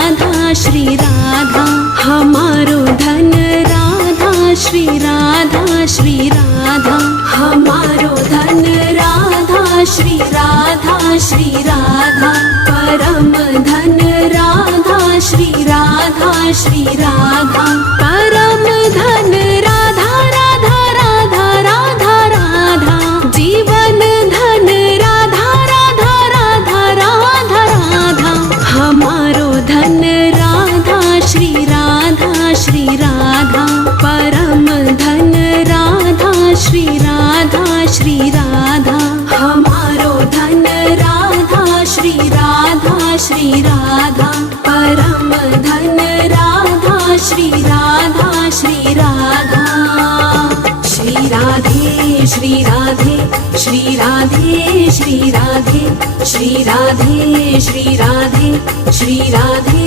श्री राधा, हमारो धन राधा श्री राधा, श्री राधा हमारो धन राधा श्री राधा, श्री राधा परम धन राधा श्री राधा, श्री राधा परम धन राधा, राधा राधा राधा राधा जीवन धन राधा, राधा राधा राधा राधा हमारो धन राधा श्री राधा, श्री राधा परम धन राधा श्री राधा, श्री राधा हमारो धन राधा श्री राधा, श्री राधा परम धन राधा श्री राधा, श्री राधा श्री राधे, श्री राधे, श्री राधे, श्री राधे, श्री राधे, श्री राधे, श्री राधे।